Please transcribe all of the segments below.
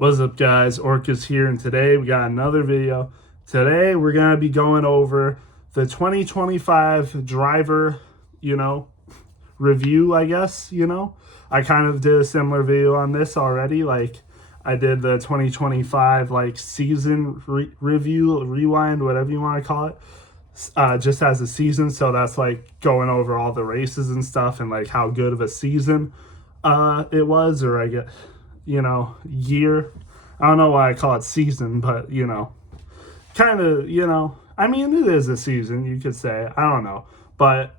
What's up, guys? Orcus here, and today we got another video. Today we're going to be going over the 2025 driver, review, I guess, I kind of did a similar video on this already. Like, I did the 2025, season review, rewind, whatever you want to call it, just as a season. So that's, going over all the races and stuff and, how good of a season it was, or I guess, year. I don't know why I call it season, but, kind of, I mean, it is a season, you could say. I don't know. But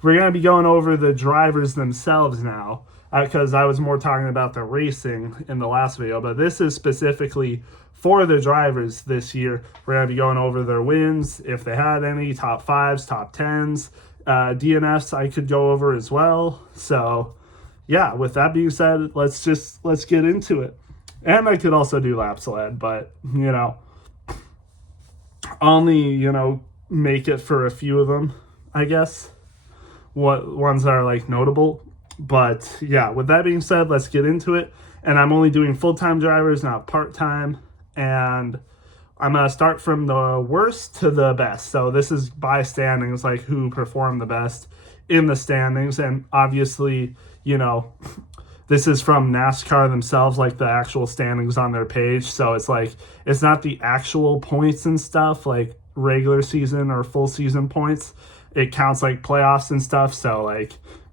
we're going to be going over the drivers themselves now, because I was more talking about the racing in the last video. But this is specifically for the drivers this year. We're going to be going over their wins, if they had any, top fives, top tens, DNFs I could go over as well. So yeah, with that being said, let's get into it. And I could also do laps led, but only make it for a few of them, I guess. What ones that are notable. But yeah, with that being said, let's get into it. And I'm only doing full-time drivers, not part-time. And I'm going to start from the worst to the best. So this is by standings, who performed the best in the standings. And obviously, this is from NASCAR themselves, the actual standings on their page. So it's not the actual points and stuff, regular season or full season points. It counts playoffs and stuff. So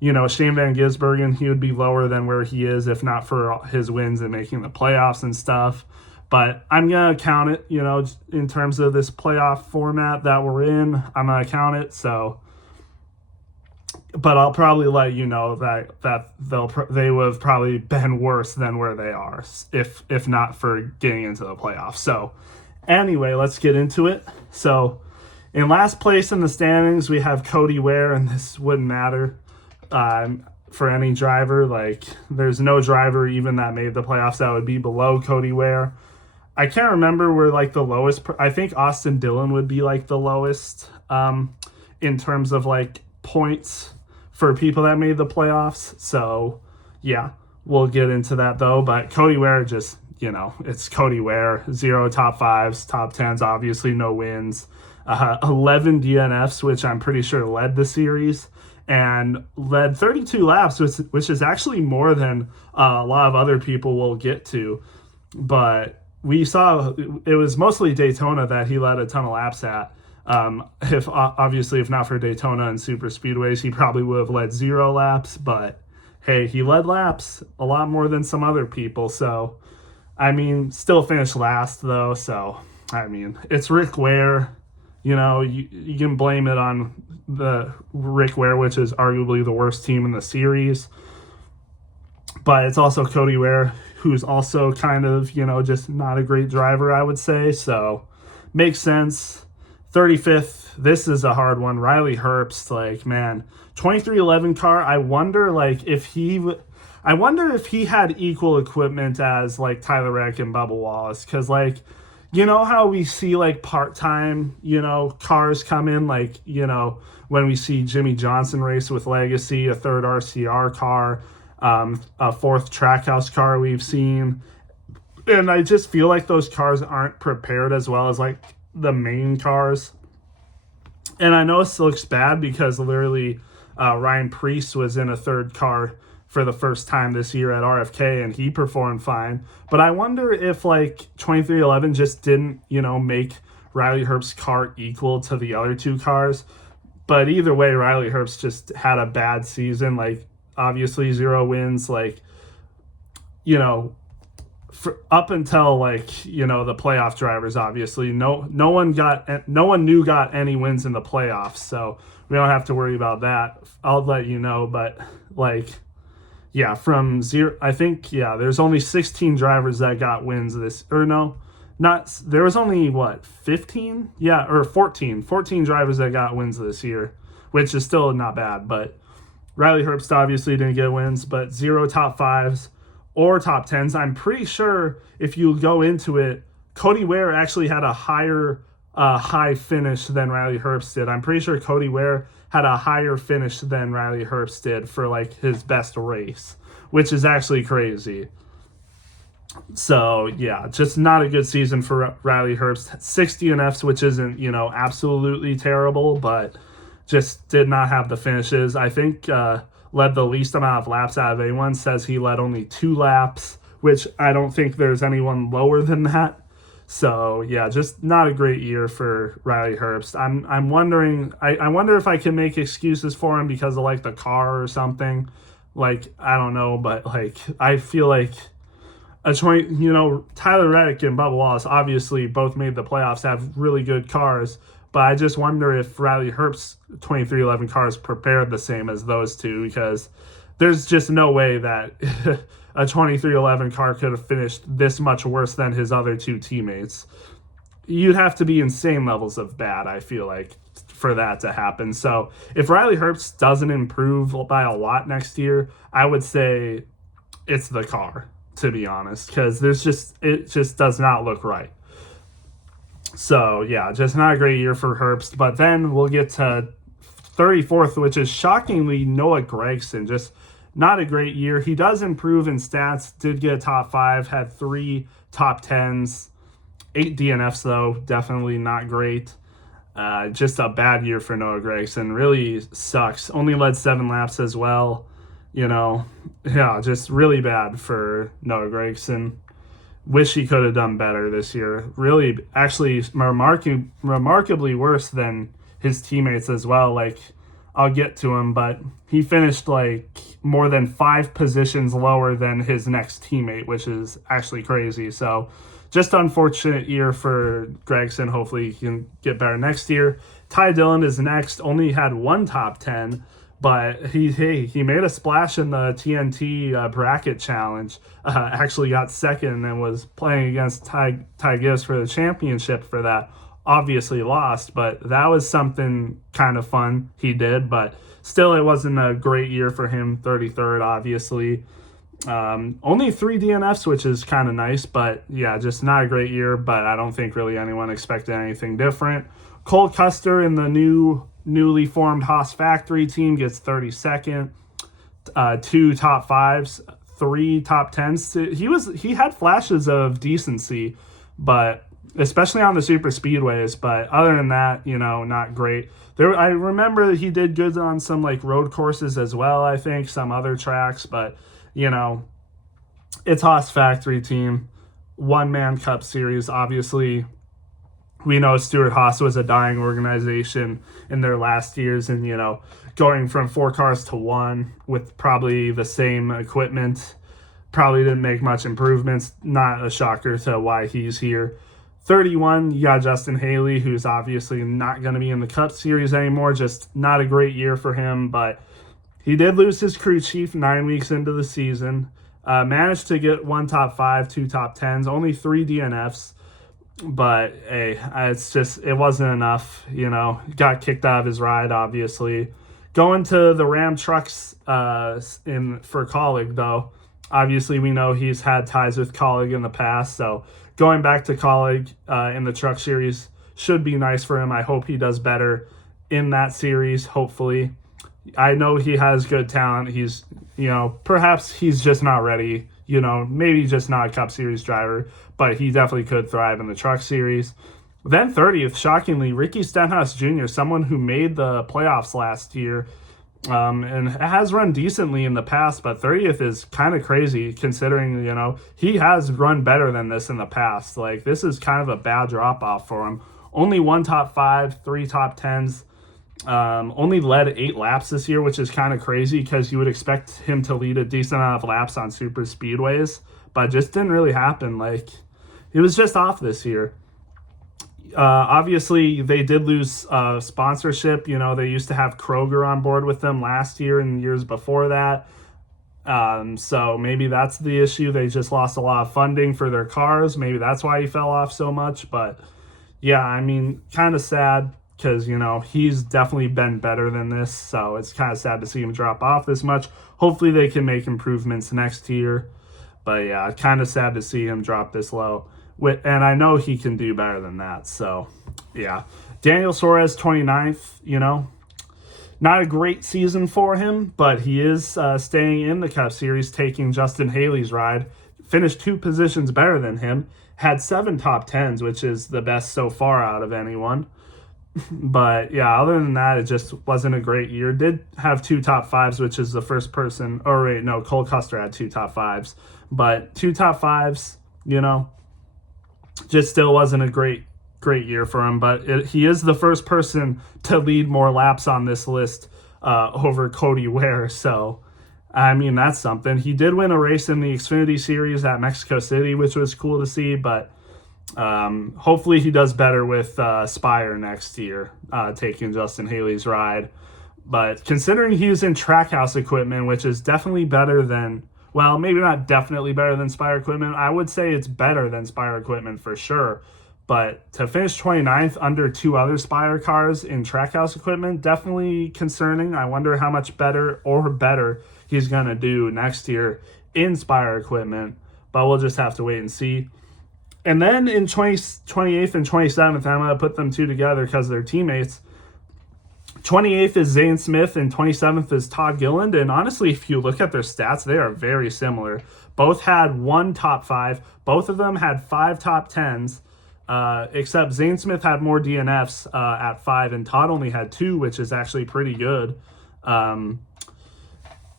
Shane Van Gisbergen, he would be lower than where he is if not for his wins and making the playoffs and stuff. But I'm going to count it, in terms of this playoff format that we're in. I'm going to count it. So, but I'll probably let you know that they would have probably been worse than where they are if not for getting into the playoffs. So anyway, let's get into it. So in last place in the standings, we have Cody Ware, and this wouldn't matter for any driver. There's no driver even that made the playoffs that would be below Cody Ware. I can't remember where the lowest. I think Austin Dillon would be the lowest in terms of points for people that made the playoffs. So yeah, we'll get into that though. But Cody Ware, just it's Cody Ware. 0 top fives, top tens, obviously no wins. 11 DNFs, which I'm pretty sure led the series, and led 32 laps, which is actually more than a lot of other people will get to. But we saw it was mostly Daytona that he led a ton of laps at. If not for Daytona and super speedways, he probably would have led 0 laps, but hey, he led laps a lot more than some other people. So, I mean, still finished last though. So, I mean, it's Rick Ware. You can blame it on the Rick Ware, which is arguably the worst team in the series. But it's also Cody Ware, who's also kind of, just not a great driver, I would say. So, makes sense. 35th, this is a hard one. Riley Herbst, 2311 car. I wonder, if he had equal equipment as, Tyler Reddick and Bubba Wallace. Because, how we see, part-time, cars come in, when we see Jimmy Johnson race with Legacy, a third RCR car, a fourth Trackhouse car we've seen. And I just feel like those cars aren't prepared as well as, the main cars. And I know this looks bad because literally Ryan Preece was in a third car for the first time this year at RFK, and he performed fine. But I wonder if 2311 just didn't, make Riley Herbst's car equal to the other two cars. But either way, Riley Herbst just had a bad season. Obviously 0 wins, up until the playoff drivers, obviously no one new got any wins in the playoffs, so we don't have to worry about that. I'll let you know. But from 0, I think there's only 16 drivers that got wins there was only 15 or 14 drivers that got wins this year, which is still not bad. But Riley Herbst obviously didn't get wins, but 0 top fives or top tens. I'm pretty sure if you go into it, Cody Ware actually had a higher high finish than Riley Herbst did. I'm pretty sure Cody Ware had a higher finish than Riley Herbst did for his best race, which is actually crazy. So, yeah, just not a good season for Riley Herbst. 6 DNFs, which isn't, absolutely terrible, but just did not have the finishes. I think led the least amount of laps out of anyone. Says he led only 2 laps, which I don't think there's anyone lower than that. So, yeah, just not a great year for Riley Herbst. I'm wondering, I wonder if I can make excuses for him because of, like, the car or something. Like, I don't know, but, like, I feel like Tyler Reddick and Bubba Wallace obviously both made the playoffs, have really good cars, but I just wonder if Riley Herbst's 2311 cars prepared the same as those two, because there's just no way that a 2311 car could have finished this much worse than his other 2 teammates. You'd have to be insane levels of bad, I feel like, for that to happen. So if Riley Herbst doesn't improve by a lot next year, I would say it's the car, to be honest, because it just does not look right. So, yeah, just not a great year for Herbst. But then we'll get to 34th, which is shockingly Noah Gragson. Just not a great year. He does improve in stats, did get a top 5, had 3 top 10s, 8 DNFs, though. Definitely not great. Just a bad year for Noah Gragson. Really sucks. Only led 7 laps as well. Just really bad for Noah Gragson. Wish he could have done better this year. Really, actually, remarkably worse than his teammates as well. Like, I'll get to him, but he finished like more than 5 positions lower than his next teammate, which is actually crazy. So, just unfortunate year for Gragson. Hopefully, he can get better next year. Ty Dillon is next. Only had 1 top 10. But he made a splash in the TNT bracket challenge. Actually got second and was playing against Ty Gibbs for the championship for that. Obviously lost, but that was something kind of fun he did. But still, it wasn't a great year for him. 33rd, obviously. Only 3 DNFs, which is kind of nice. But yeah, just not a great year. But I don't think really anyone expected anything different. Cole Custer in the newly formed Haas Factory team gets 32nd, 2 top 5s, 3 top 10s. He had flashes of decency, but especially on the super speedways. But other than that, not great. I remember that he did good on some like road courses as well. I think some other tracks, but it's Haas Factory team, 1-man Cup series, obviously. We know Stewart Haas was a dying organization in their last years, and, going from 4 cars to 1 with probably the same equipment, probably didn't make much improvements. Not a shocker to why he's here. 31, you got Justin Haley, who's obviously not going to be in the Cup Series anymore. Just not a great year for him, but he did lose his crew chief 9 weeks into the season. Managed to get 1 top 5, 2 top 10s, only 3 DNFs. But hey, it wasn't enough, Got kicked out of his ride, obviously. Going to the Ram trucks for Colleague, though. Obviously, we know he's had ties with Colleague in the past, so going back to Colleague in the truck series should be nice for him. I hope he does better in that series, hopefully. I know he has good talent. He's, perhaps he's just not ready. Maybe just not a Cup Series driver, but he definitely could thrive in the Truck Series. Then 30th, shockingly, Ricky Stenhouse Jr., someone who made the playoffs last year and has run decently in the past, but 30th is kind of crazy considering, he has run better than this in the past. Like, this is kind of a bad drop-off for him. Only 1 top 5, 3 top 10s. Only led 8 laps this year, which is kind of crazy because you would expect him to lead a decent amount of laps on super speedways, but just didn't really happen. Like, he was just off this year. Obviously, they did lose sponsorship. They used to have Kroger on board with them last year and years before that. So maybe that's the issue. They just lost a lot of funding for their cars. Maybe that's why he fell off so much. But yeah, kind of sad. Because, he's definitely been better than this, so it's kind of sad to see him drop off this much. Hopefully they can make improvements next year. But, yeah, kind of sad to see him drop this low. And I know he can do better than that, so, yeah. Daniel Suarez, 29th, not a great season for him, but he is staying in the Cup Series, taking Justin Haley's ride. finished 2 positions better than him, had 7 top 10s, which is the best so far out of anyone. But yeah, other than that, it just wasn't a great year. Did have 2 top 5s, which is the first person. Oh, wait, no, Cole Custer had 2 top 5s. But 2 top 5s, just still wasn't a great year for him. But he is the first person to lead more laps on this list over Cody Ware. So, I mean, that's something. He did win a race in the Xfinity Series at Mexico City, which was cool to see. But hopefully he does better with Spire next year, taking Justin Haley's ride. But considering he's in Trackhouse equipment, which is definitely better than, well, maybe not definitely better than Spire equipment. I would say it's better than Spire equipment for sure. But to finish 29th under 2 other Spire cars in Trackhouse equipment, definitely concerning. I wonder how much better he's going to do next year in Spire equipment. But we'll just have to wait and see. And then in 28th and 27th, I'm going to put them 2 together because they're teammates. 28th is Zane Smith and 27th is Todd Gilliland. And honestly, if you look at their stats, they are very similar. Both had 1 top 5. Both of them had 5 top 10s. Except Zane Smith had more DNFs at 5, and Todd only had 2, which is actually pretty good. And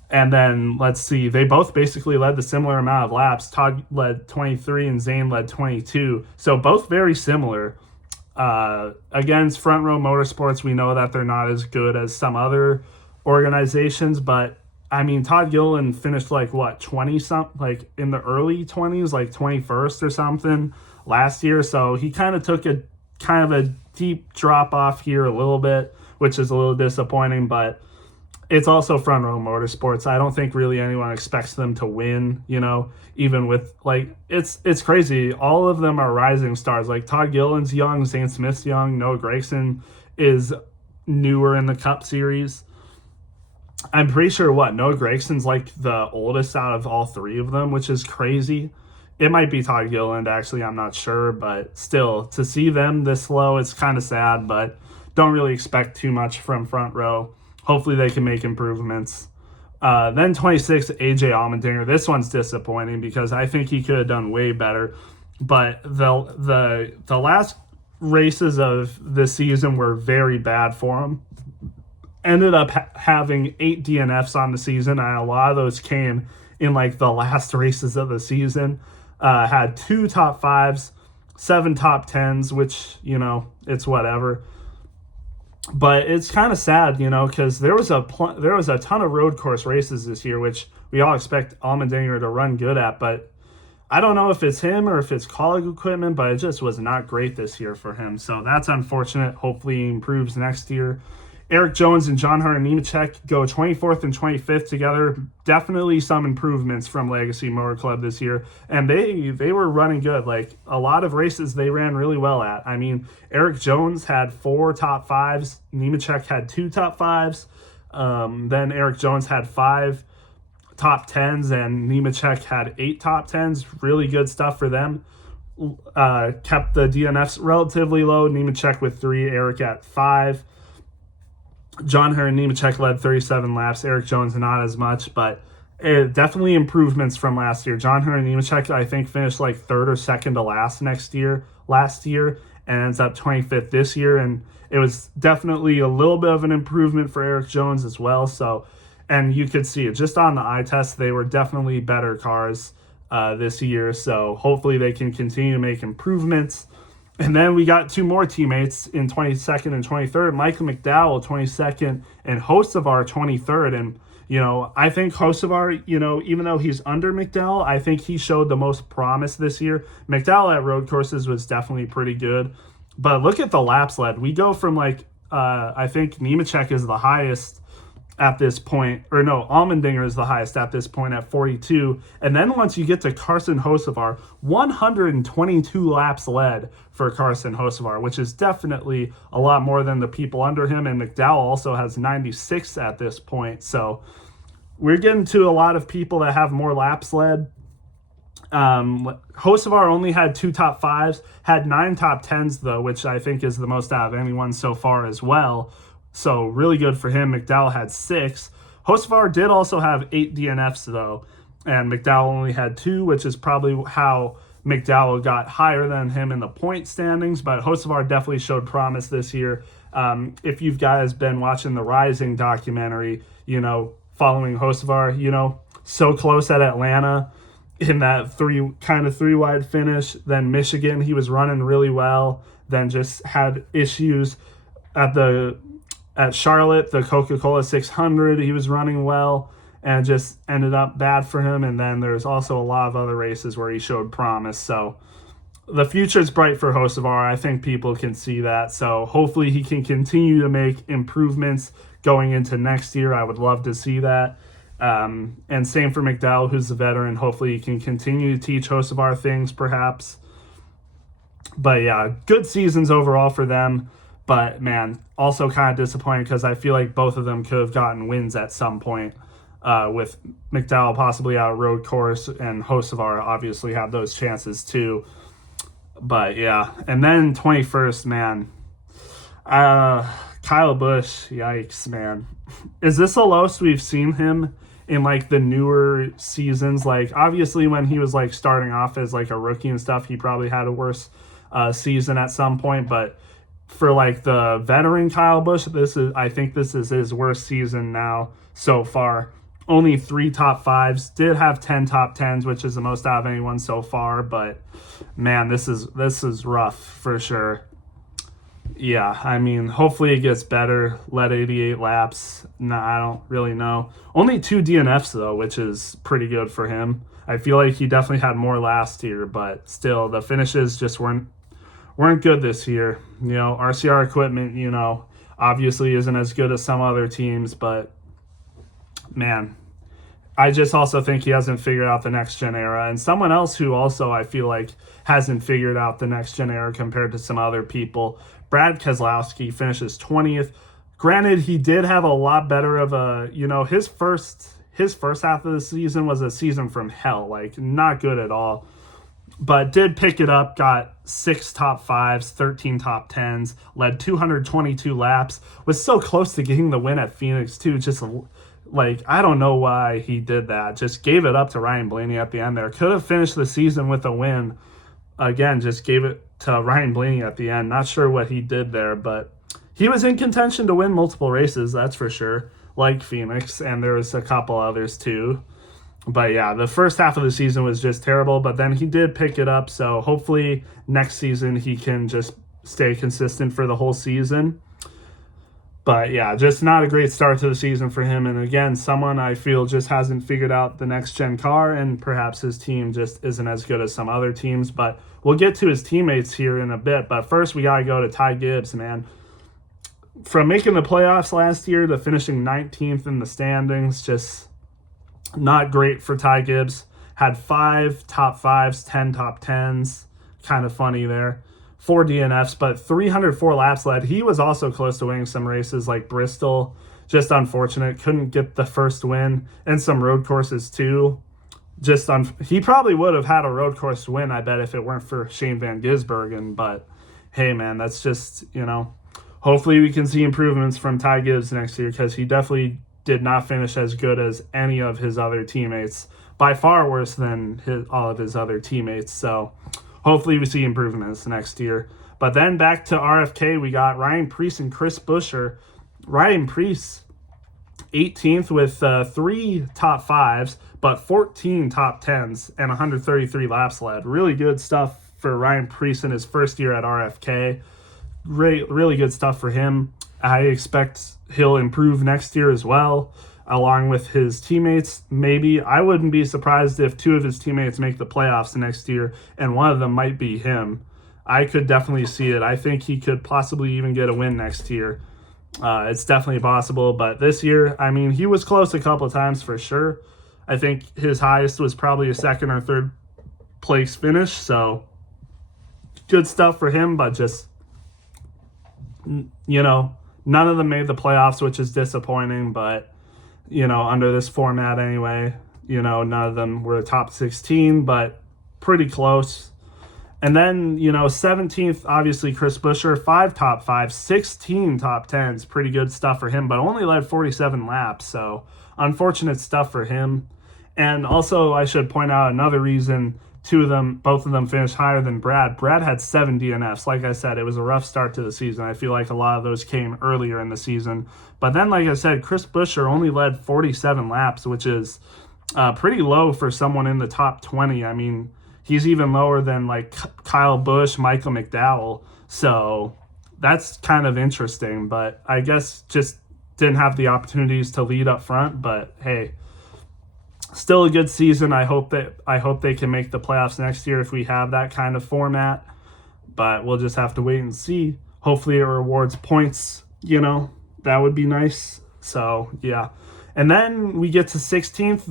then, let's see, they both basically led the similar amount of laps. Todd led 23 and Zane led 22. So both very similar. Against Front Row Motorsports, we know that they're not as good as some other organizations, but I mean, Todd Gilliland finished 20-something, like in the early 20s, like 21st or something last year. So he kind of took a deep drop off here a little bit, which is a little disappointing, but it's also Front Row Motorsports. I don't think really anyone expects them to win, even with, it's crazy. All of them are rising stars. Like, Todd Gilliland's young, Zane Smith's young, Noah Gragson is newer in the Cup Series. I'm pretty sure, Noah Gragson's, the oldest out of all 3 of them, which is crazy. It might be Todd Gilliland, actually, I'm not sure, but still, to see them this low, it's kind of sad, but don't really expect too much from Front Row. Hopefully they can make improvements. Then 26, AJ Allmendinger. This one's disappointing because I think he could have done way better. But the last races of the season were very bad for him. Ended up having 8 DNFs on the season, and a lot of those came in the last races of the season. Had 2 top 5s, 7 top 10s, which, it's whatever. But it's kind of sad, because there was a ton of road course races this year, which we all expect Allmendinger to run good at. But I don't know if it's him or if it's Kaulig equipment, but it just was not great this year for him. So that's unfortunate. Hopefully he improves next year. Eric Jones and John Hunter Nemechek go 24th and 25th together. Definitely some improvements from Legacy Motor Club this year. And they were running good. A lot of races they ran really well at. I mean, Eric Jones had 4 top 5s. Nemechek had 2 top 5s. Then Eric Jones had 5 top 10s. And Nemechek had 8 top 10s. Really good stuff for them. Kept the DNFs relatively low. Nemechek with 3. Eric at 5. John Hunter Nemechek led 37 laps. Eric Jones not as much, but definitely improvements from last year. John Hunter Nemechek, I think, finished 3rd or 2nd to last last year, and ends up 25th this year. And it was definitely a little bit of an improvement for Eric Jones as well. So, and you could see it just on the eye test, they were definitely better cars this year. So hopefully they can continue to make improvements. And then we got 2 more teammates in 22nd and 23rd. Michael McDowell, 22nd, and Hocevar, 23rd. And, I think Hocevar, even though he's under McDowell, I think he showed the most promise this year. McDowell at road courses was definitely pretty good. But look at the laps led. We go from, I think Nemechek is the highest at this point, or no, Allmendinger is the highest at this point at 42. And then once you get to Carson Hocevar, 122 laps led for Carson Hocevar, which is definitely a lot more than the people under him. And McDowell also has 96 at this point. So we're getting to a lot of people that have more laps led. Hocevar only had 2 top 5s, had 9 top 10s though, which I think is the most out of anyone so far as well. So really good for him. McDowell had 6. Hocevar did also have 8 DNFs though. and McDowell only had 2, which is probably how McDowell got higher than him in the point standings. But Hocevar definitely showed promise this year. If you guys been watching the Rising documentary, following Hocevar, so close at Atlanta in that three wide finish. Then Michigan, he was running really well. Then just had issues at Charlotte, the Coca-Cola 600. He was running well and just ended up bad for him. And then there's also a lot of other races where he showed promise. So the future's bright for Hocevar. I think people can see that. So hopefully he can continue to make improvements going into next year. I would love to see that. And same for McDowell, who's a veteran. Hopefully he can continue to teach Hocevar things, perhaps. But yeah, good seasons overall for them. But man, also kind of disappointed because I feel like both of them could have gotten wins at some point. With McDowell possibly out of road course, and Hocevar obviously have those chances too. But yeah, and then 21st, man. Kyle Busch, yikes, man. Is this the lowest we've seen him in like the newer seasons? Like obviously when he was like starting off as like a rookie and stuff, he probably had a worse season at some point. But for like the veteran Kyle Busch, I think this is his worst season now so far. Only 3 top 5s, did have 10 top 10s, which is the most out of anyone so far. But man, this is rough for sure. Yeah, I mean, hopefully it gets better. Led 88 laps. No, I don't really know. Only 2 DNFs though, which is pretty good for him. I feel like he definitely had more last year, but still, the finishes just weren't good this year. RCR equipment, obviously isn't as good as some other teams, but man, I just also think he hasn't figured out the next gen era. And someone else who also I feel like hasn't figured out the next gen era compared to some other people, Brad Keselowski finishes 20th. Granted, he did have a lot better of a, his first half of the season was a season from hell, like not good at all. But did pick it up, got 6 top 5s, 13 top 10s, led 222 laps, was so close to getting the win at Phoenix too. Just like, I don't know why he did that. Just gave it up to Ryan Blaney at the end there. Could have finished the season with a win. Again, just gave it to Ryan Blaney at the end. Not sure what he did there, but he was in contention to win multiple races, that's for sure, like Phoenix, and there was a couple others too. But yeah, the first half of the season was just terrible, but then he did pick it up, so hopefully next season he can just stay consistent for the whole season. But yeah, just not a great start to the season for him. And again, someone I feel just hasn't figured out the next gen car, and perhaps his team just isn't as good as some other teams. But we'll get to his teammates here in a bit. But first, we got to go to Ty Gibbs, man. From making the playoffs last year to finishing 19th in the standings, just not great for Ty Gibbs. Had 5 top 5s, 10 top 10s. Kind of funny there. 4 DNFs, but 304 laps led. He was also close to winning some races like Bristol. Just unfortunate. Couldn't get the first win. And some road courses too. He probably would have had a road course win, I bet, if it weren't for Shane Van Gisbergen. But hey, man, that's just, hopefully we can see improvements from Ty Gibbs next year, because he definitely did not finish as good as any of his other teammates. By far worse than all of his other teammates. So hopefully we see improvements next year. But then back to RFK, we got Ryan Preece and Chris Buescher. Ryan Preece, 18th with 3 top 5s, but 14 top 10s and 133 laps led. Really good stuff for Ryan Preece in his first year at RFK. Really good stuff for him. I expect he'll improve next year as well, along with his teammates. Maybe I wouldn't be surprised if 2 of his teammates make the playoffs next year, and one of them might be him. I could definitely see it. I think he could possibly even get a win next year. It's definitely possible, but this year, I mean, he was close a couple of times for sure. I think his highest was probably a 2nd or 3rd place finish, so good stuff for him, but just, none of them made the playoffs, which is disappointing, but under this format anyway, none of them were top 16, but pretty close. And then, 17th, obviously, Chris Buescher, 5 top 5s, 16 top 10s, pretty good stuff for him, but only led 47 laps, so unfortunate stuff for him. And also, I should point out another reason both of them finished higher than Brad. Brad had 7 DNFs. Like I said, it was a rough start to the season. I feel like a lot of those came earlier in the season. But then, like I said, Chris Buescher only led 47 laps, which is pretty low for someone in the top 20. I mean, he's even lower than like Kyle Busch, Michael McDowell. So that's kind of interesting. But I guess just didn't have the opportunities to lead up front. But hey, still a good season. I hope they can make the playoffs next year if we have that kind of format. But we'll just have to wait and see. Hopefully it rewards points, that would be nice. So yeah. And then we get to 16th.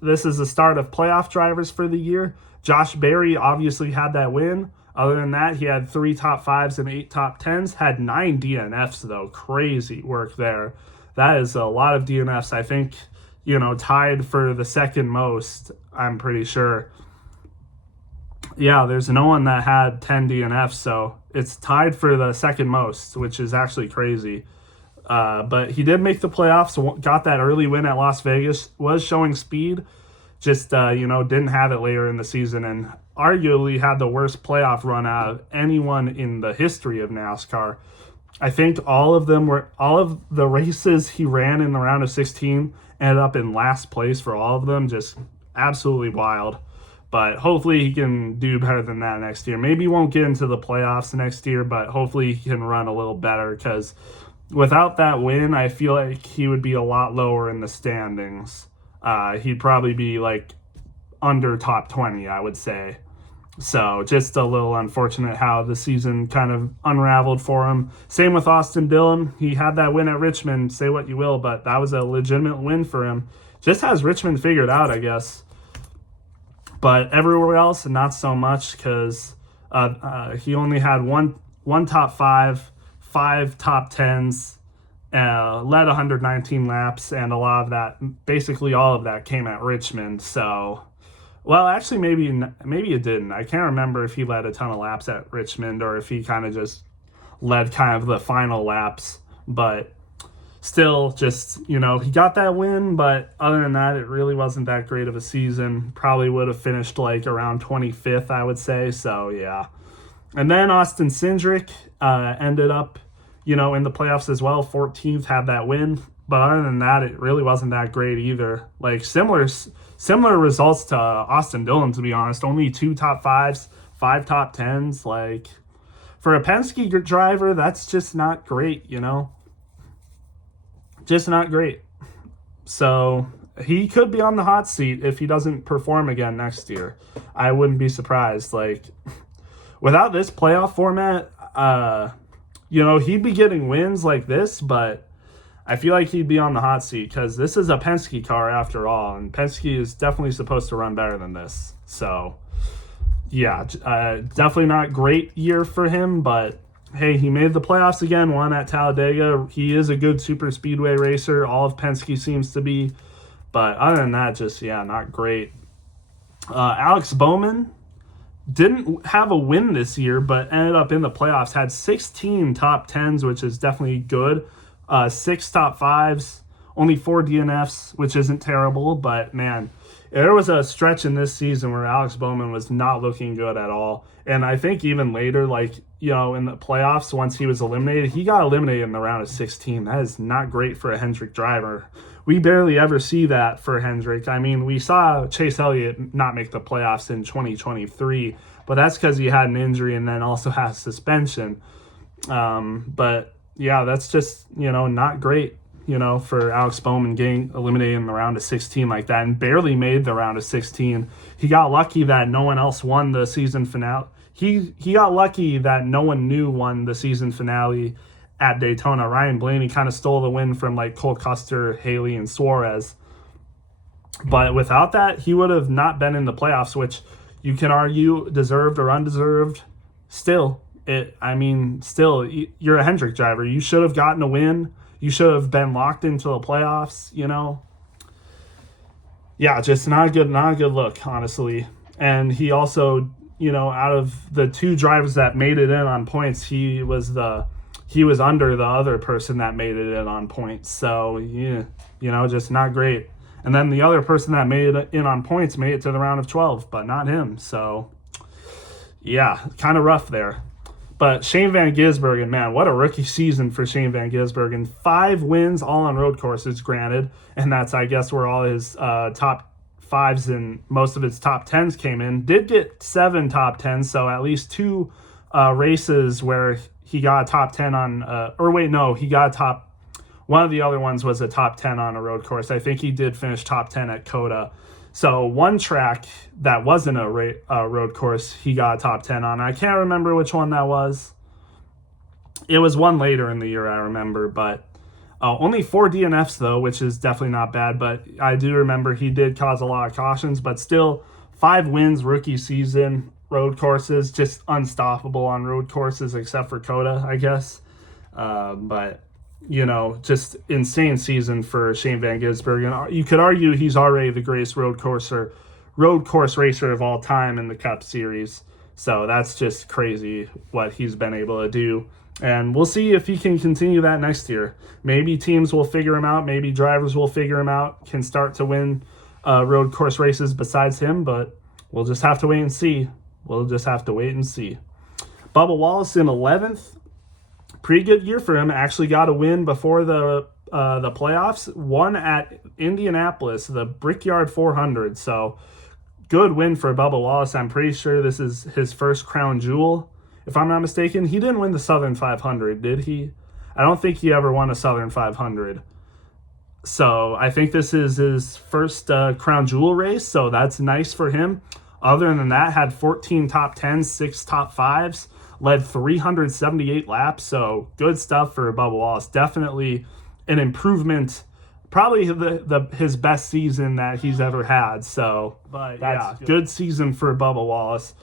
This is the start of playoff drivers for the year. Josh Berry obviously had that win. Other than that, he had 3 top 5s and 8 top 10s. Had 9 DNFs though. Crazy work there. That is a lot of DNFs. I think, tied for the second most, I'm pretty sure. Yeah, there's no one that had 10 DNFs, so it's tied for the second most, which is actually crazy. But he did make the playoffs, got that early win at Las Vegas, was showing speed, just, didn't have it later in the season, and arguably had the worst playoff run out of anyone in the history of NASCAR. I think all of the races he ran in the round of 16 ended up in last place for all of them. Just absolutely wild. But hopefully he can do better than that next year. Maybe he won't get into the playoffs next year, but hopefully he can run a little better, because without that win, I feel like he would be a lot lower in the standings. He'd probably be like under top 20, I would say. So just a little unfortunate how the season kind of unraveled for him. Same with Austin Dillon. He had that win at Richmond, say what you will, but that was a legitimate win for him. Just has Richmond figured out, I guess. But everywhere else, not so much, because he only had one top 5, 5 top 10s, led 119 laps, and basically all of that came at Richmond. So, well, actually, maybe it didn't. I can't remember if he led a ton of laps at Richmond or if he kind of just led kind of the final laps. But still, just, he got that win, but other than that, it really wasn't that great of a season. Probably would have finished like around 25th, I would say. So, yeah. And then Austin Cindric ended up, in the playoffs as well. 14th, had that win. But other than that, it really wasn't that great either. Like, similar results to Austin Dillon, to be honest. Only 2 top 5s, 5 top 10s. Like, for a Penske driver, that's just not great, Just not great. So he could be on the hot seat if he doesn't perform again next year. I wouldn't be surprised. Like, without this playoff format, he'd be getting wins like this, but I feel like he'd be on the hot seat because this is a Penske car after all, and Penske is definitely supposed to run better than this. So, yeah, definitely not great year for him, but hey, he made the playoffs again, won at Talladega. He is a good super speedway racer. All of Penske seems to be. But other than that, just, not great. Alex Bowman didn't have a win this year, but ended up in the playoffs. Had 16 top 10s, which is definitely good. 6 top 5s, only 4 DNFs, which isn't terrible. But, man, there was a stretch in this season where Alex Bowman was not looking good at all. And I think even later, in the playoffs, once he was eliminated, he got eliminated in the round of 16. That is not great for a Hendrick driver. We barely ever see that for Hendrick. I mean, we saw Chase Elliott not make the playoffs in 2023, but that's because he had an injury and then also has suspension. But, yeah, that's just, not great, for Alex Bowman getting eliminated in the round of 16 like that and barely made the round of 16. He got lucky that no one else won the season finale. He got lucky that no one new won the season finale at Daytona. Ryan Blaney kind of stole the win from like Cole Custer, Haley, and Suarez. But without that, he would have not been in the playoffs, which you can argue deserved or undeserved. Still, you're a Hendrick driver. You should have gotten a win. You should have been locked into the playoffs, Yeah, just not a good look, honestly. And he also, out of the 2 drivers that made it in on points, he was under the other person that made it in on points. So, yeah, just not great. And then the other person that made it in on points made it to the round of 12, but not him. So, yeah, kind of rough there. But Shane Van Gisbergen, man, what a rookie season for Shane Van Gisbergen. 5 wins, all on road courses, granted. And that's, I guess, where all his top 5s and most of his top 10s came in. Did get 7 top 10s, so at least 2 races where he got a top 10 on, he got a top, one of the other ones was a top 10 on a road course. I think he did finish top 10 at Coda. So one track that wasn't a road course, he got a top 10 on. I can't remember which one that was. It was one later in the year, I remember, but only 4 DNFs though, which is definitely not bad. But I do remember he did cause a lot of cautions, but still 5 wins rookie season, road courses, just unstoppable on road courses except for Coda, I guess. But just insane season for Shane Van Gisbergen. You could argue he's already the greatest road course racer of all time in the Cup Series. So that's just crazy what he's been able to do. And we'll see if he can continue that next year. Maybe teams will figure him out. Maybe drivers will figure him out, can start to win road course races besides him. But we'll just have to wait and see. Bubba Wallace in 11th. Pretty good year for him. Actually got a win before the playoffs. Won at Indianapolis, the Brickyard 400. So good win for Bubba Wallace. I'm pretty sure this is his first crown jewel, if I'm not mistaken. He didn't win the Southern 500, did he? I don't think he ever won a Southern 500. So I think this is his first crown jewel race. So that's nice for him. Other than that, had 14 top 10s, 6 top 5s. Led 378 laps, so good stuff for Bubba Wallace. Definitely an improvement, probably his best season that he's ever had. So, but yeah, good season for Bubba Wallace.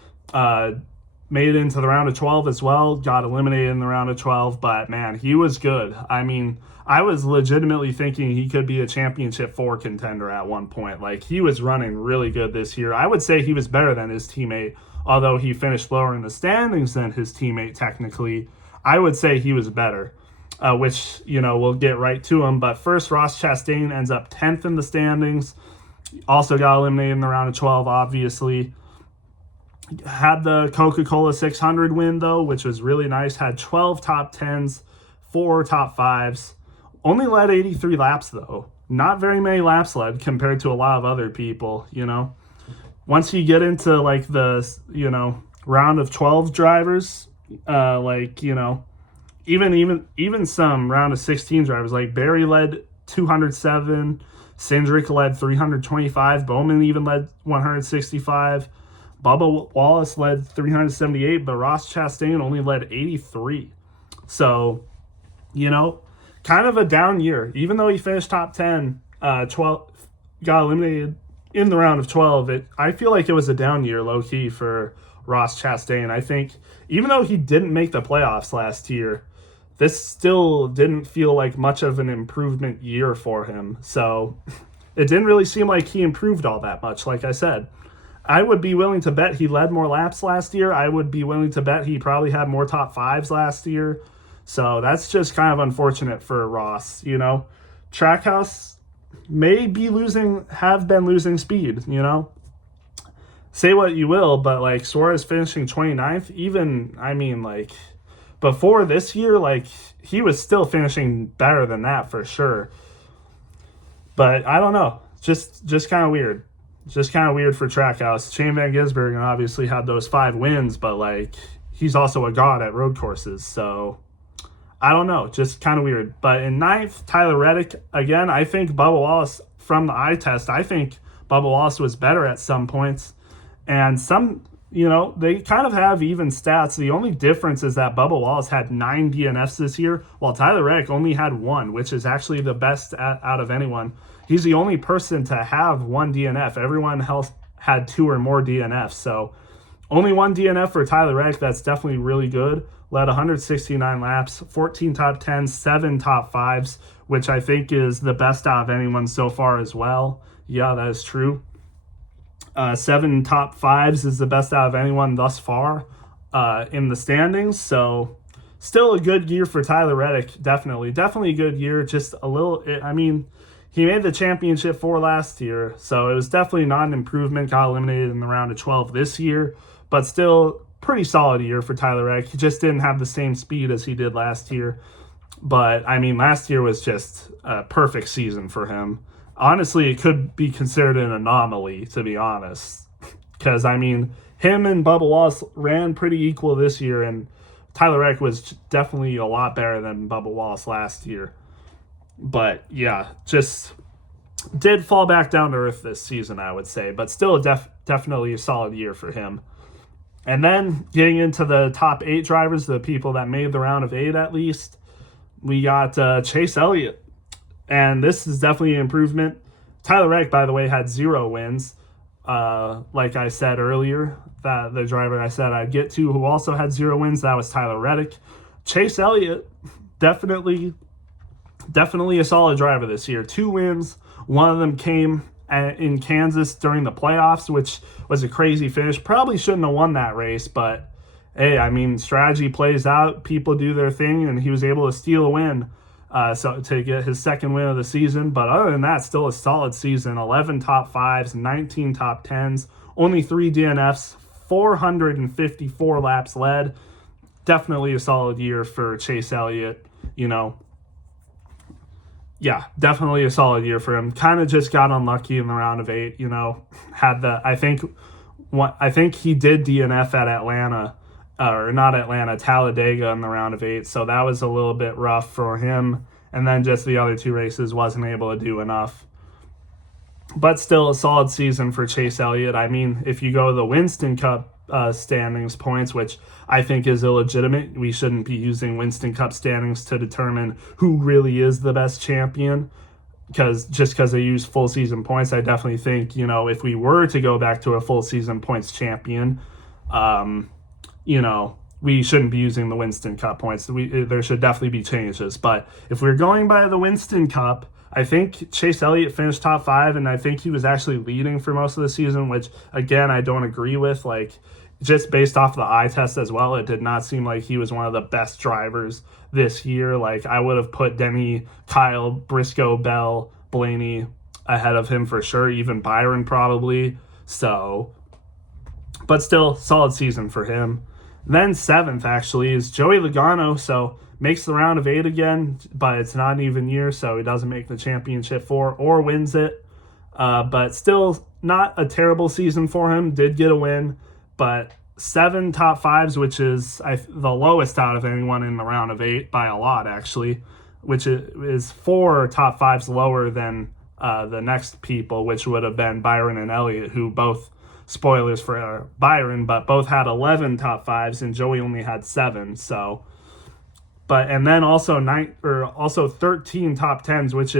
Made it into the round of 12 as well. Got eliminated in the round of 12, but man, he was good. I mean, I was legitimately thinking he could be a championship 4 contender at one point. Like, he was running really good this year. I would say he was better than his teammate. Although he finished lower in the standings than his teammate technically, I would say he was better, which, we'll get right to him. But first, Ross Chastain ends up 10th in the standings. Also got eliminated in the round of 12, obviously. Had the Coca-Cola 600 win, though, which was really nice. Had 12 top 10s, 4 top 5s. Only led 83 laps, though. Not very many laps led compared to a lot of other people, Once you get into like the round of 12 drivers, even some round of 16 drivers, like Barry led 207, Cindric led 325, Bowman even led 165, Bubba Wallace led 378, but Ross Chastain only led 83. So, kind of a down year. Even though he finished top 10, 12 got eliminated in the round of 12, I feel like it was a down year, low-key, for Ross Chastain. I think even though he didn't make the playoffs last year, this still didn't feel like much of an improvement year for him. So it didn't really seem like he improved all that much, like I said. I would be willing to bet he led more laps last year. I would be willing to bet he probably had more top 5s last year. So that's just kind of unfortunate for Ross, Trackhouse have been losing speed, Say what you will, but like Suarez finishing 29th, before this year, he was still finishing better than that for sure. But I don't know, just kind of weird. Just kind of weird for Trackhouse. Shane Van Gisbergen obviously had those 5 wins, but he's also a god at road courses, so I don't know, just kind of weird. But in 9th, Tyler Reddick. Again, I think Bubba Wallace, from the eye test, I think Bubba Wallace was better at some points. And some, they kind of have even stats. The only difference is that Bubba Wallace had 9 DNFs this year, while Tyler Reddick only had 1, which is actually the best out of anyone. He's the only person to have 1 DNF. Everyone else had 2 or more DNFs. So only 1 DNF for Tyler Reddick. That's definitely really good. Led 169 laps, 14 top 10s, 7 top 5s, which I think is the best out of anyone so far as well. Yeah, that is true. 7 top 5s is the best out of anyone thus far in the standings. So still a good year for Tyler Reddick, definitely. Definitely a good year. Just a little, he made the championship 4 last year, so it was definitely not an improvement. Got eliminated in the round of 12 this year, but still pretty solid year for Tyler Reddick. He just didn't have the same speed as he did last year. But, I mean, last year was just a perfect season for him. Honestly, it could be considered an anomaly, to be honest. Because, I mean, him and Bubba Wallace ran pretty equal this year, and Tyler Reddick was definitely a lot better than Bubba Wallace last year. But, yeah, just did fall back down to earth this season, I would say. But still definitely a solid year for him. And then getting into the top 8 drivers, the people that made the round of 8 at least, we got Chase Elliott. And this is definitely an improvement. Tyler Reddick, by the way, had 0 wins. Like I said earlier, that the driver I said I'd get to who also had 0 wins, that was Tyler Reddick. Chase Elliott, definitely a solid driver this year. 2 wins. One of them came in Kansas during the playoffs, which was a crazy finish. Probably shouldn't have won that race, but hey, I mean, strategy plays out. People do their thing, and he was able to steal a win so to get his second win of the season. But other than that, still a solid season. 11 top 5s, 19 top 10s, only 3 DNFs, 454 laps led. Definitely a solid year for Chase Elliott, you know. Yeah, definitely a solid year for him. Kind of just got unlucky in the round of 8, you know. I think he did DNF at Atlanta, or not Atlanta, Talladega in the round of 8. So that was a little bit rough for him. And then just the other 2 races wasn't able to do enough. But still a solid season for Chase Elliott. I mean, if you go to the Winston Cup standings points, which I think is illegitimate, we shouldn't be using Winston Cup standings to determine who really is the best champion. Because they use full season points, I definitely think, you know, if we were to go back to a full season points champion, you know, we shouldn't be using the Winston Cup points. There should definitely be changes. But if we're going by the Winston Cup, I think Chase Elliott finished top 5, and I think he was actually leading for most of the season, which, again, I don't agree with. Like, just based off the eye test as well, it did not seem like he was one of the best drivers this year. Like, I would have put Denny, Kyle, Briscoe, Bell, Blaney ahead of him for sure, even Byron probably. So, but still, solid season for him. Then 7th, actually, is Joey Logano. So, makes the round of 8 again, but it's not an even year, so he doesn't make the championship 4 or wins it. But still not a terrible season for him. Did get a win, but 7 top 5s, which is the lowest out of anyone in the round of 8 by a lot, actually, which is 4 top 5s lower than the next people, which would have been Byron and Elliott, who both, spoilers for Byron, but both had 11 top 5s, and Joey only had 7, so... But and then also 13 top 10s, which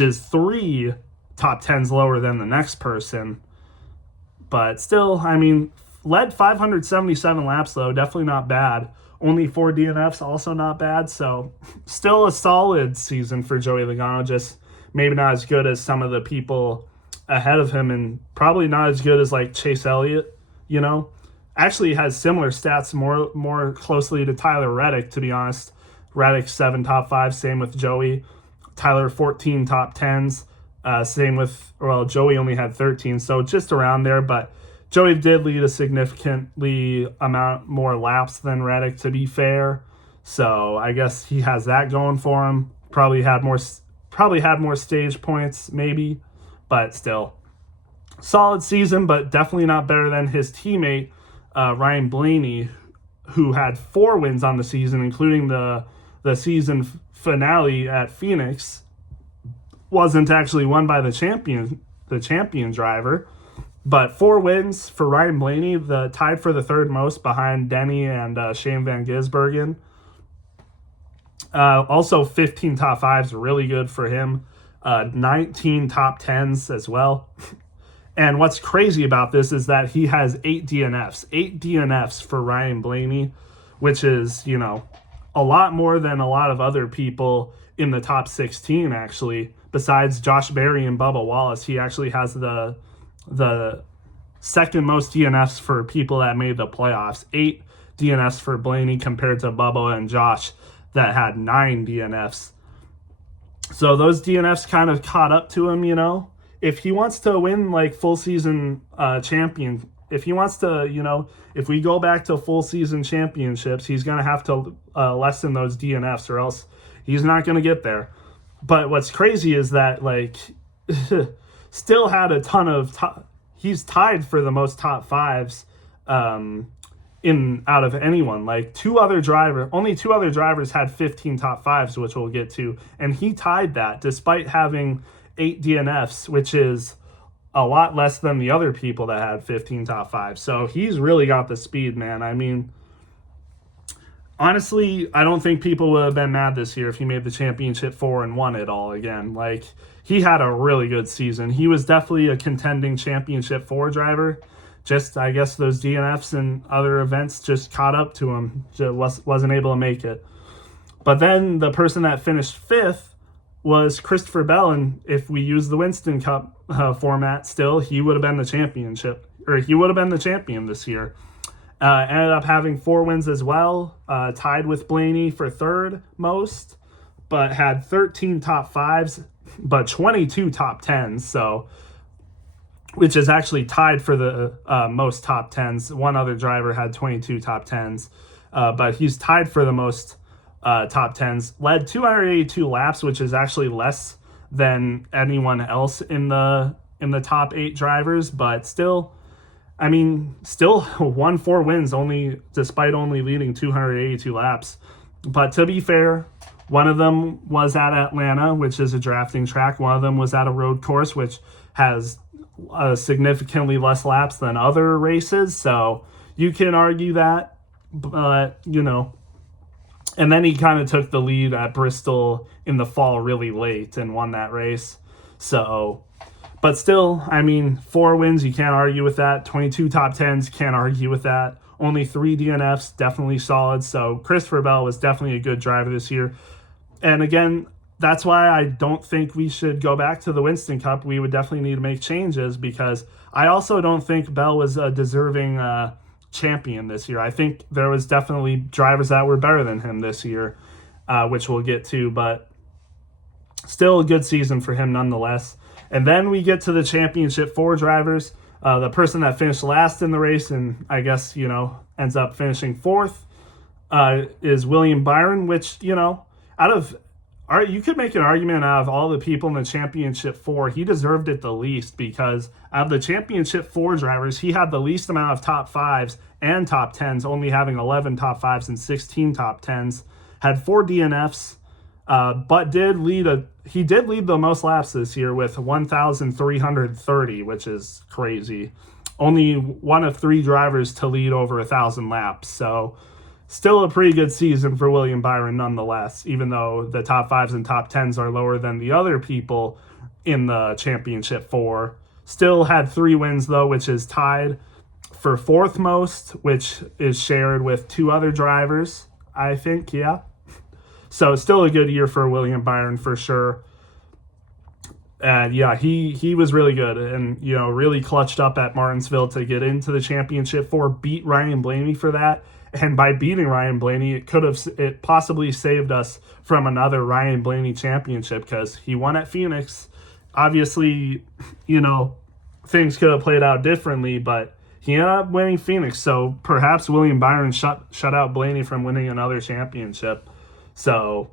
is 3 top 10s lower than the next person. But still, I mean, led 577 laps though, definitely not bad. Only 4 DNFs, also not bad. So still a solid season for Joey Logano. Just maybe not as good as some of the people ahead of him, and probably not as good as like Chase Elliott, you know. Actually has similar stats, more closely to Tyler Reddick, to be honest. Reddick 7 top 5, same with Joey. Tyler 14 top 10s, same with, well, Joey only had 13, so just around there. But Joey did lead a significantly amount more laps than Reddick, to be fair. So I guess he has that going for him. Probably had more stage points, maybe, but still solid season, but definitely not better than his teammate. Ryan Blaney, who had 4 wins on the season, including the season finale at Phoenix, wasn't actually won by the champion driver, but 4 wins for Ryan Blaney, tied for the 3rd most behind Denny and Shane Van Gisbergen. Also 15 top 5s, really good for him. 19 top 10s as well. And what's crazy about this is that he has 8 DNFs. 8 DNFs for Ryan Blaney, which is, you know, a lot more than a lot of other people in the top 16, actually. Besides Josh Berry and Bubba Wallace, he actually has the second most DNFs for people that made the playoffs. 8 DNFs for Blaney compared to Bubba and Josh that had 9 DNFs. So those DNFs kind of caught up to him, If he wants to win like full season champion, if he wants to, if we go back to full season championships, he's going to have to lessen those DNFs or else he's not going to get there. But what's crazy is that like still had a ton of he's tied for the most top fives in out of anyone. Like only two other drivers had 15 top fives, which we'll get to, and he tied that despite having 8 DNFs, which is a lot less than the other people that had 15 top fives. So he's really got the speed, man. I mean, honestly, I don't think people would have been mad this year if he made the championship 4 and won it all again. Like, he had a really good season. He was definitely a contending championship 4 driver. Just, I guess, those DNFs and other events just caught up to him. Just wasn't able to make it. But then the person that finished 5th was Christopher Bell, and if we use the Winston Cup format still, he would have been the champion this year. Ended up having 4 wins as well, tied with Blaney for 3rd most, but had 13 top 5s, but 22 top 10s, so which is actually tied for the most top 10s. One other driver had 22 top 10s, but he's tied for the most top 10s. Led 282 laps, which is actually less than anyone else in the top 8 drivers, but still won 4 wins despite only leading 282 laps. But to be fair, one of them was at Atlanta, which is a drafting track. One of them was at a road course, which has significantly less laps than other races. So you can argue that, but and then he kind of took the lead at Bristol in the fall really late and won that race. So, but still, 4 wins, you can't argue with that. 22 top 10s, can't argue with that. Only 3 DNFs, definitely solid. So Christopher Bell was definitely a good driver this year. And again, that's why I don't think we should go back to the Winston Cup. We would definitely need to make changes, because I also don't think Bell was a deserving champion this year. I think there was definitely drivers that were better than him this year, which we'll get to, but still a good season for him nonetheless. And then we get to the championship 4 drivers. The person that finished last in the race and I guess, ends up finishing 4th is William Byron, which, you could make an argument out of all the people in the championship 4, he deserved it the least, because out of the championship 4 drivers, he had the least amount of top 5s and top 10s, only having 11 top 5s and 16 top 10s. Had 4 DNFs, but he did lead the most laps this year with 1,330, which is crazy. Only one of 3 drivers to lead over 1,000 laps. So still a pretty good season for William Byron nonetheless, even though the top 5s and top 10s are lower than the other people in the championship 4. Still had 3 wins though, which is tied for 4th most, which is shared with 2 other drivers, I think, yeah. So still a good year for William Byron for sure. And yeah, he was really good and, really clutched up at Martinsville to get into the championship 4, beat Ryan Blaney for that. And by beating Ryan Blaney, it possibly saved us from another Ryan Blaney championship, because he won at Phoenix. Obviously, things could have played out differently, but he ended up winning Phoenix. So perhaps William Byron shut out Blaney from winning another championship. So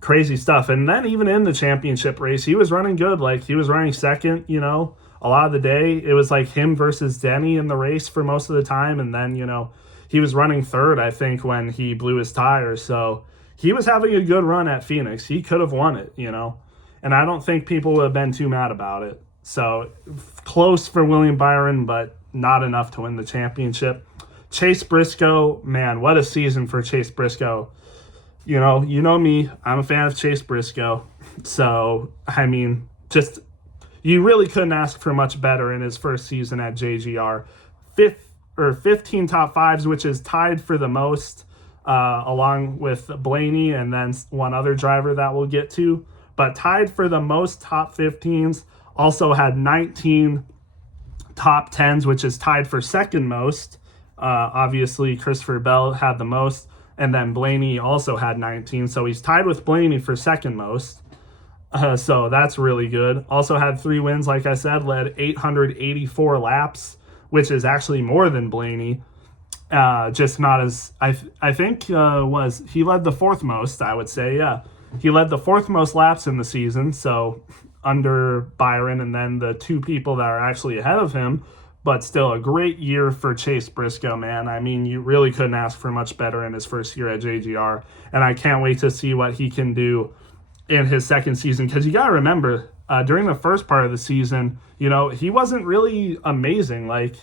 crazy stuff. And then even in the championship race, he was running good. Like, he was running second, a lot of the day. It was like him versus Denny in the race for most of the time. And then, he was running 3rd, I think, when he blew his tires. So he was having a good run at Phoenix. He could have won it, And I don't think people would have been too mad about it. So close for William Byron, but not enough to win the championship. Chase Briscoe, man, what a season for Chase Briscoe. You know me, I'm a fan of Chase Briscoe. So, you really couldn't ask for much better in his first season at JGR. 15 top 5s, which is tied for the most, along with Blaney and then one other driver that we'll get to. But tied for the most top 15s, also had 19 top 10s, which is tied for second most. Obviously, Christopher Bell had the most, and then Blaney also had 19. So he's tied with Blaney for second most. So that's really good. Also had 3 wins, like I said, led 884 laps, which is actually more than Blaney. Just not as I think was he led the 4th most, I would say. Yeah, he led the 4th most laps in the season, so under Byron and then the 2 people that are actually ahead of him. But still a great year for Chase Briscoe, man. I mean, you really couldn't ask for much better in his first year at JGR, and I can't wait to see what he can do in his second season, because you got to remember, during the first part of the season, he wasn't really amazing. Like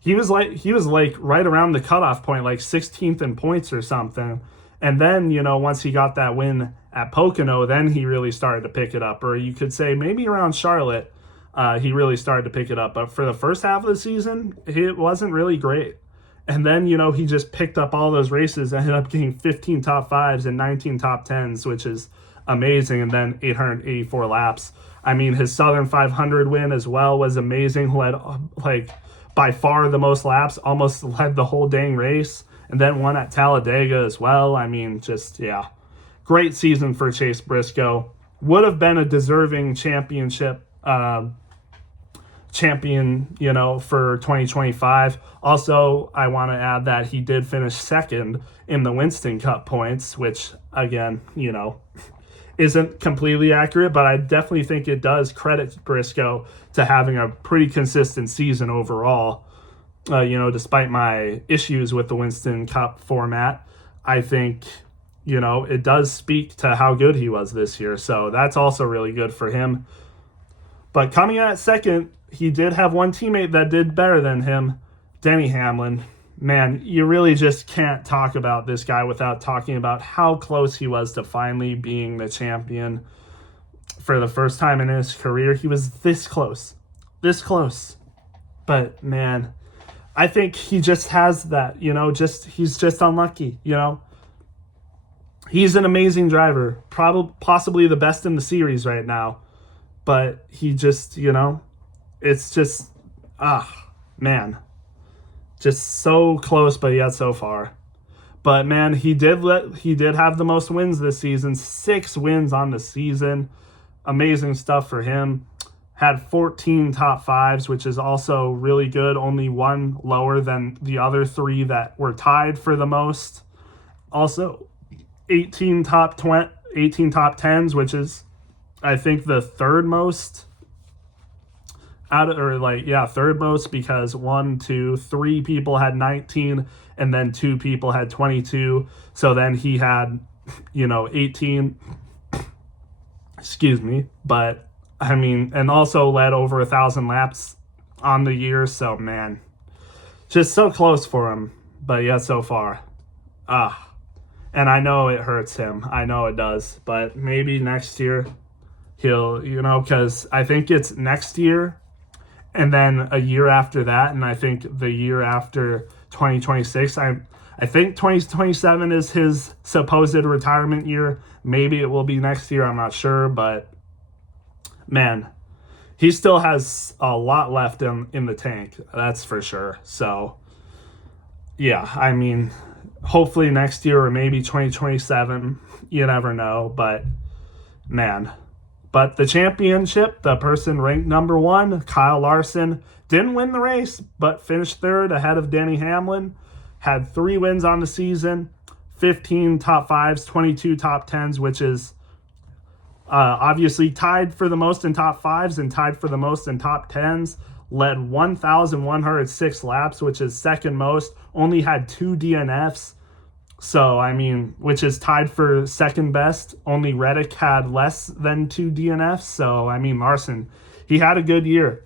he was like right around the cutoff point, like 16th in points or something. And then, once he got that win at Pocono, then he really started to pick it up. Or you could say maybe around Charlotte, he really started to pick it up. But for the first half of the season, it wasn't really great. And then, he just picked up all those races and ended up getting 15 top 5s and 19 top 10s, which is amazing. And then 884 laps. I mean, his Southern 500 win as well was amazing. Led, by far the most laps, almost led the whole dang race. And then won at Talladega as well. I mean, just, yeah. Great season for Chase Briscoe. Would have been a deserving championship champion, for 2025. Also, I want to add that he did finish second in the Winston Cup points, which, again, isn't completely accurate, but I definitely think it does credit Briscoe to having a pretty consistent season overall. Despite my issues with the Winston Cup format, I think, it does speak to how good he was this year. So that's also really good for him. But coming at second, he did have one teammate that did better than him, Denny Hamlin. Man, you really just can't talk about this guy without talking about how close he was to finally being the champion for the first time in his career. He was this close. But, man, I think he just has that, he's just unlucky, He's an amazing driver, possibly the best in the series right now. But he just, it's just, man, just so close, but yet so far. But man, he did have the most wins this season, 6 wins on the season. Amazing stuff for him. Had 14 top 5s, which is also really good. Only one lower than the other 3 that were tied for the most. Also, 18 top 10s, which is, I think, the third most third most, because 1, 2, 3 people had 19 and then 2 people had 22. So then he had, 18. Excuse me. But I mean, and also led over 1,000 laps on the year. So man, just so close for him. But yeah, so far. And I know it hurts him. I know it does. But maybe next year he'll, because I think it's next year and then a year after that. And I think the year after 2026, I think 2027 is his supposed retirement year. Maybe it will be next year. I'm not sure. But, man, he still has a lot left in the tank. That's for sure. So, yeah, I mean, hopefully next year or maybe 2027. You never know. But, man. But the championship, the person ranked number 1, Kyle Larson, didn't win the race, but finished third ahead of Denny Hamlin. Had 3 wins on the season, 15 top 5s, 22 top 10s, which is obviously tied for the most in top 5s and tied for the most in top 10s. Led 1,106 laps, which is second most. Only had 2 DNFs. So, I mean, which is tied for second best. Only Reddick had less than 2 DNFs. So, I mean, Larson, he had a good year.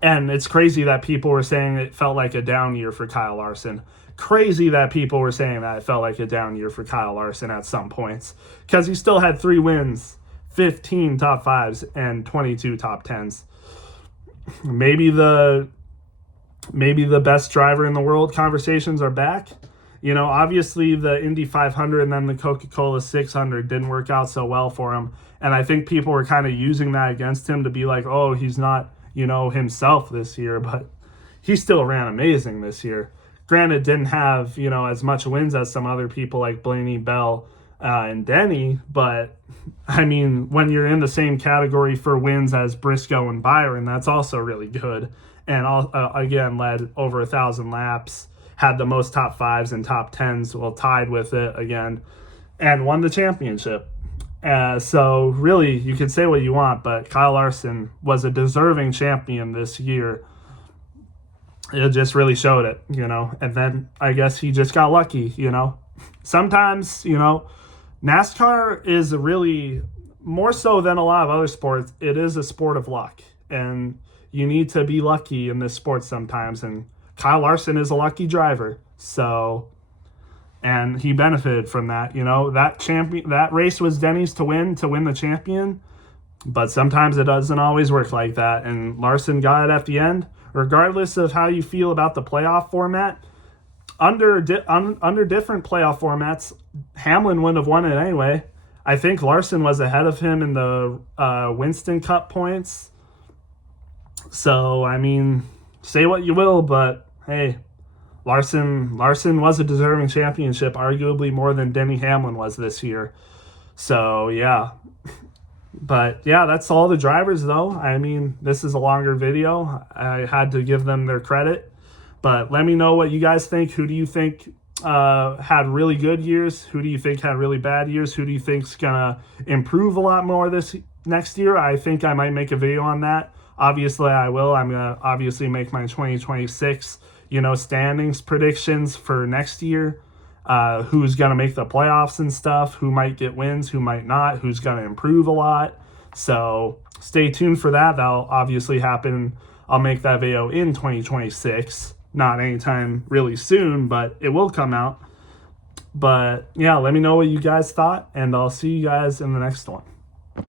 And it's crazy that people were saying it felt like a down year for Kyle Larson. Crazy that people were saying that it felt like a down year for Kyle Larson at some points. Because he still had 3 wins, 15 top 5s, and 22 top 10s. Maybe the best driver in the world conversations are back. Obviously the Indy 500 and then the Coca-Cola 600 didn't work out so well for him. And I think people were kind of using that against him to be like, oh, he's not, himself this year. But he still ran amazing this year. Granted, didn't have, as much wins as some other people like Blaney Bell and Denny, but I mean, when you're in the same category for wins as Briscoe and Byron, that's also really good. And again, led over 1,000 laps, had the most top fives and top tens, well, tied with it again, and won the championship. So really, you could say what you want, but Kyle Larson was a deserving champion this year. It just really showed it, and then I guess he just got lucky, Sometimes, NASCAR is really, more so than a lot of other sports, it is a sport of luck, and you need to be lucky in this sport sometimes, and Kyle Larson is a lucky driver, and he benefited from that. That race was Denny's to win the champion, but sometimes it doesn't always work like that, and Larson got it at the end. Regardless of how you feel about the playoff format, under different playoff formats, Hamlin wouldn't have won it anyway. I think Larson was ahead of him in the Winston Cup points. So, I mean, say what you will, but hey, Larson was a deserving championship, arguably more than Denny Hamlin was this year. So, yeah. But, yeah, that's all the drivers, though. I mean, this is a longer video. I had to give them their credit. But let me know what you guys think. Who do you think had really good years? Who do you think had really bad years? Who do you think's going to improve a lot more this next year? I think I might make a video on that. Obviously, I will. I'm going to obviously make my 2026 standings predictions for next year, who's going to make the playoffs and stuff, who might get wins, who might not, who's going to improve a lot. So stay tuned for that. That'll obviously happen. I'll make that video in 2026, not anytime really soon, but it will come out. But yeah, let me know what you guys thought, and I'll see you guys in the next one.